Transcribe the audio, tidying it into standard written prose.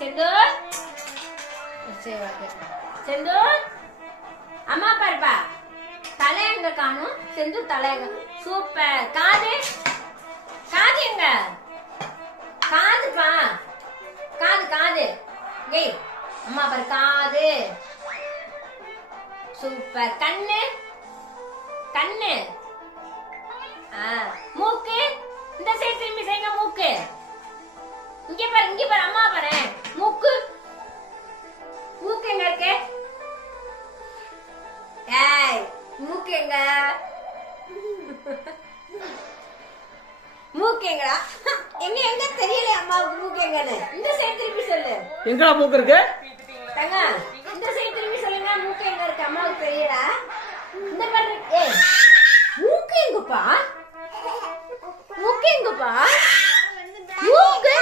செந்தூர் செந்தூர் அம்மா பாருப்பா தலை எங்க காணும் செந்தூர் தலை சூப்பர் காது காது எங்க காதுப்பா காது காது ஏய் அம்மா பாரு காது சூப்பர் கண்ணு கண்ணு மூக்கு இந்த சைடு திரும்பி செய்யுங்க மூக்கு இங்க பாரு அம்மா பாரு மூக்கு மூக்கு எங்க இருக்கு ஏய் மூக்கு எங்க மூக்கு எங்கடா எங்க எங்க தெரியல அம்மாவுக்கு மூக்கு எங்கன்னு இந்த சைடு திரும்பி சொல்லு எங்கடா மூக்கு இருக்கு தங்க இந்த சைடு திரும்பி சொல்லுங்க மூக்கு எங்க இருக்கு அம்மாவுக்கு தெரியல இந்த பாரு ஏய் மூக்கு எங்கப்பா மூக்கு எங்கப்பா மூக்கு